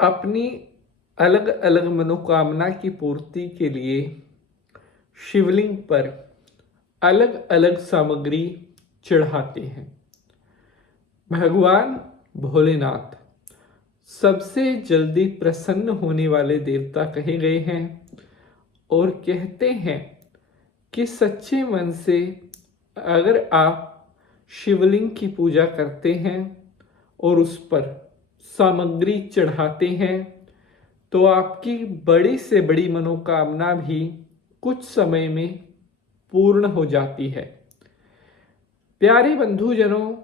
अपनी अलग अलग मनोकामना की पूर्ति के लिए शिवलिंग पर अलग अलग सामग्री चढ़ाते हैं। भगवान भोलेनाथ सबसे जल्दी प्रसन्न होने वाले देवता कहे गए हैं और कहते हैं कि सच्चे मन से अगर आप शिवलिंग की पूजा करते हैं और उस पर सामग्री चढ़ाते हैं तो आपकी बड़ी से बड़ी मनोकामना भी कुछ समय में पूर्ण हो जाती है। प्यारे बंधुजनों,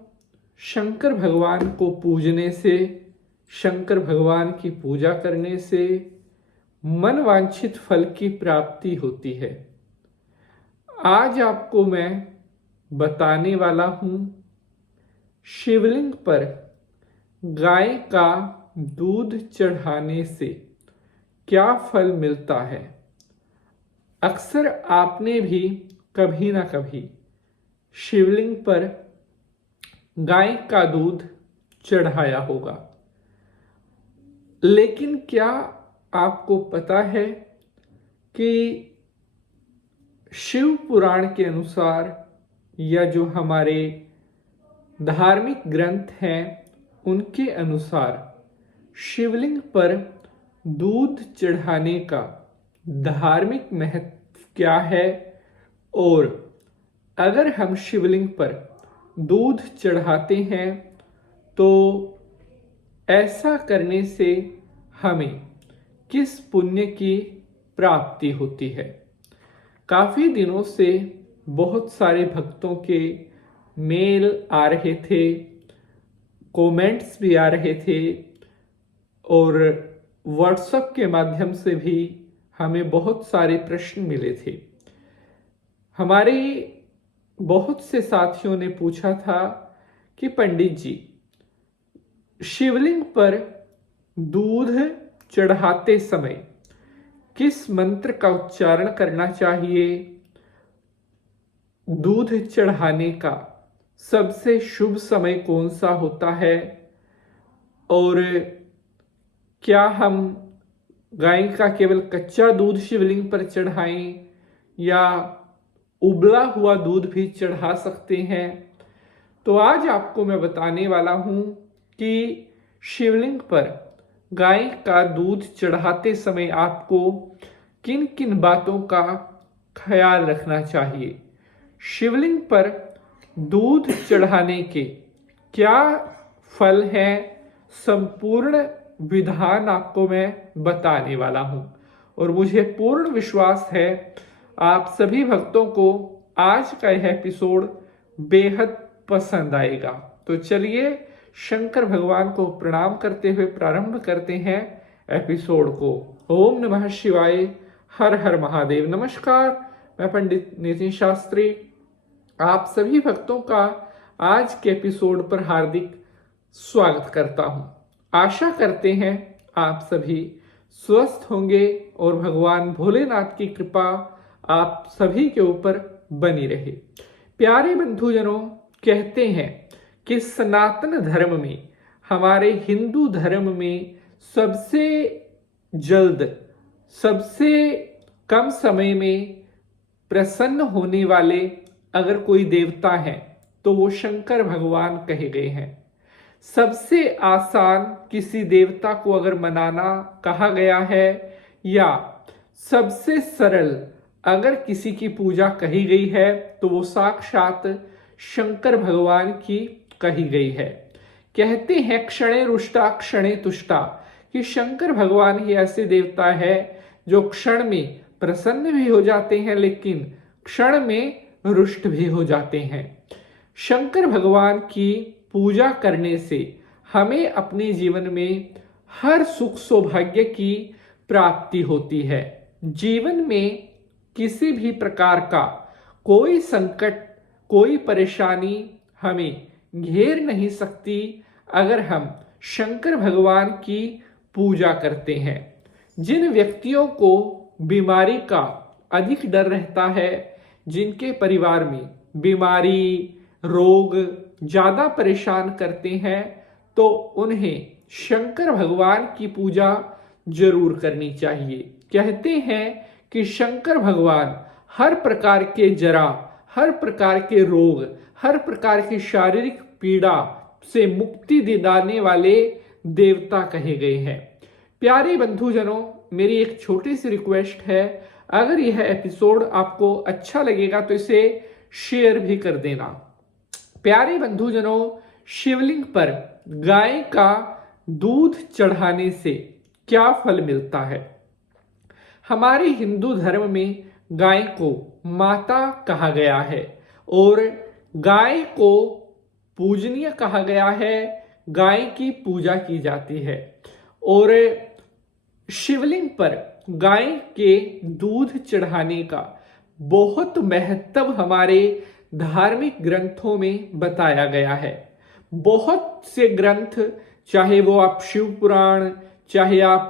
शंकर भगवान को पूजने से, शंकर भगवान की पूजा करने से मनवांछित फल की प्राप्ति होती है। आज आपको मैं बताने वाला हूं शिवलिंग पर गाय का दूध चढ़ाने से क्या फल मिलता है। अक्सर आपने भी कभी ना कभी शिवलिंग पर गाय का दूध चढ़ाया होगा, लेकिन क्या आपको पता है कि शिव पुराण के अनुसार या जो हमारे धार्मिक ग्रंथ हैं उनके अनुसार शिवलिंग पर दूध चढ़ाने का धार्मिक महत्व क्या है, और अगर हम शिवलिंग पर दूध चढ़ाते हैं तो ऐसा करने से हमें किस पुण्य की प्राप्ति होती है। काफ़ी दिनों से बहुत सारे भक्तों के मेल आ रहे थे, कमेंट्स भी आ रहे थे और व्हाट्सएप के माध्यम से भी हमें बहुत सारे प्रश्न मिले थे। हमारे बहुत से साथियों ने पूछा था कि पंडित जी, शिवलिंग पर दूध चढ़ाते समय किस मंत्र का उच्चारण करना चाहिए, दूध चढ़ाने का सबसे शुभ समय कौन सा होता है, और क्या हम गाय का केवल कच्चा दूध शिवलिंग पर चढ़ाएं या उबला हुआ दूध भी चढ़ा सकते हैं। तो आज आपको मैं बताने वाला हूं कि शिवलिंग पर गाय का दूध चढ़ाते समय आपको किन किन बातों का ख्याल रखना चाहिए, शिवलिंग पर दूध चढ़ाने के क्या फल हैं, संपूर्ण विधान आपको मैं बताने वाला हूं। और मुझे पूर्ण विश्वास है आप सभी भक्तों को आज का यह एपिसोड बेहद पसंद आएगा। तो चलिए शंकर भगवान को प्रणाम करते हुए प्रारंभ करते हैं एपिसोड को। ओम नमः शिवाय, हर हर महादेव। नमस्कार, मैं पंडित नितिन शास्त्री आप सभी भक्तों का आज के एपिसोड पर हार्दिक स्वागत करता हूं। आशा करते हैं आप सभी स्वस्थ होंगे और भगवान भोलेनाथ की कृपा आप सभी के ऊपर बनी रहे। प्यारे बंधुजनों, कहते हैं कि सनातन धर्म में, हमारे हिंदू धर्म में सबसे जल्द, सबसे कम समय में प्रसन्न होने वाले अगर कोई देवता है तो वो शंकर भगवान कहे गए हैं। सबसे आसान किसी देवता को अगर मनाना कहा गया है या सबसे सरल अगर किसी की पूजा कही गई है तो वो साक्षात शंकर भगवान की कही गई है। कहते हैं क्षणे रुष्टा क्षणे तुष्टा, कि शंकर भगवान ही ऐसे देवता है जो क्षण में प्रसन्न भी हो जाते हैं लेकिन क्षण में रुष्ट भी हो जाते हैं। शंकर भगवान की पूजा करने से हमें अपने जीवन में हर सुख सौभाग्य की प्राप्ति होती है। जीवन में किसी भी प्रकार का कोई संकट, कोई परेशानी हमें घेर नहीं सकती अगर हम शंकर भगवान की पूजा करते हैं। जिन व्यक्तियों को बीमारी का अधिक डर रहता है, जिनके परिवार में बीमारी, रोग ज़्यादा परेशान करते हैं, तो उन्हें शंकर भगवान की पूजा जरूर करनी चाहिए। कहते हैं कि शंकर भगवान हर प्रकार के जरा, हर प्रकार के रोग, हर प्रकार की शारीरिक पीड़ा से मुक्ति दिलाने वाले देवता कहे गए हैं। प्यारे बंधुजनों, मेरी एक छोटी सी रिक्वेस्ट है, अगर यह एपिसोड आपको अच्छा लगेगा तो इसे शेयर भी कर देना। प्यारे बंधुजनों, शिवलिंग पर गाय का दूध चढ़ाने से क्या फल मिलता है? हमारे हिंदू धर्म में गाय को माता कहा गया है और गाय को पूजनीय कहा गया है। गाय की पूजा की जाती है और शिवलिंग पर गाय के दूध चढ़ाने का बहुत महत्व हमारे धार्मिक ग्रंथों में बताया गया है। बहुत से ग्रंथ, चाहे वो आप शिव पुराण, चाहे आप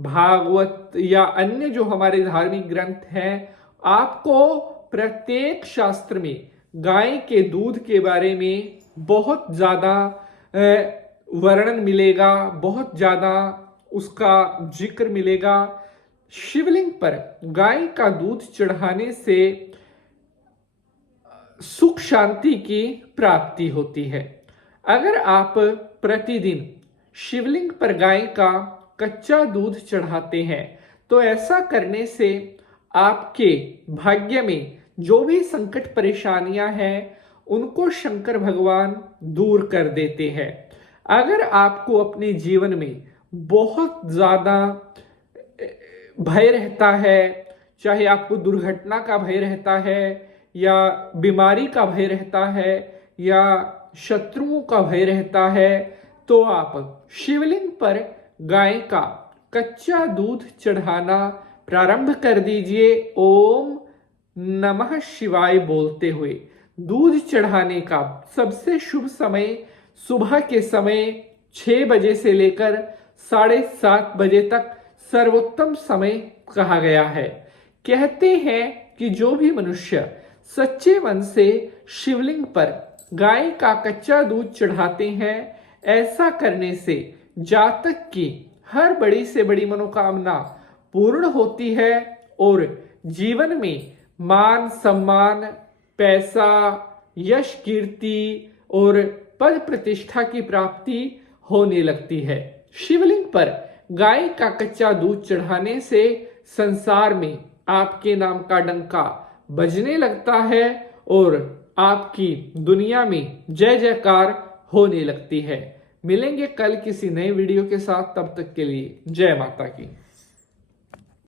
भागवत या अन्य जो हमारे धार्मिक ग्रंथ हैं, आपको प्रत्येक शास्त्र में गाय के दूध के बारे में बहुत ज्यादा वर्णन मिलेगा, बहुत ज्यादा उसका जिक्र मिलेगा। शिवलिंग पर गाय का दूध चढ़ाने से सुख शांति की प्राप्ति होती है। अगर आप प्रतिदिन शिवलिंग पर गाय का कच्चा दूध चढ़ाते हैं तो ऐसा करने से आपके भाग्य में जो भी संकट परेशानियां हैं उनको शंकर भगवान दूर कर देते हैं। अगर आपको अपने जीवन में बहुत ज्यादा भय रहता है, चाहे आपको दुर्घटना का भय रहता है या बीमारी का भय रहता है या शत्रुओं का भय रहता है, तो आप शिवलिंग पर गाय का कच्चा दूध चढ़ाना प्रारंभ कर दीजिए। ओम नमः शिवाय बोलते हुए दूध चढ़ाने का सबसे शुभ समय सुबह के समय 6 बजे से लेकर 7:30 बजे तक सर्वोत्तम समय कहा गया है। कहते हैं कि जो भी मनुष्य सच्चे मन से शिवलिंग पर गाय का कच्चा दूध चढ़ाते हैं, ऐसा करने से जातक की हर बड़ी से बड़ी मनोकामना पूर्ण होती है और जीवन में मान सम्मान, पैसा, यश, कीर्ति और पद प्रतिष्ठा की प्राप्ति होने लगती है। शिवलिंग पर गाय का कच्चा दूध चढ़ाने से संसार में आपके नाम का डंका बजने लगता है और आपकी दुनिया में जय जयकार होने लगती है। मिलेंगे कल किसी नए वीडियो के साथ, तब तक के लिए जय माता की।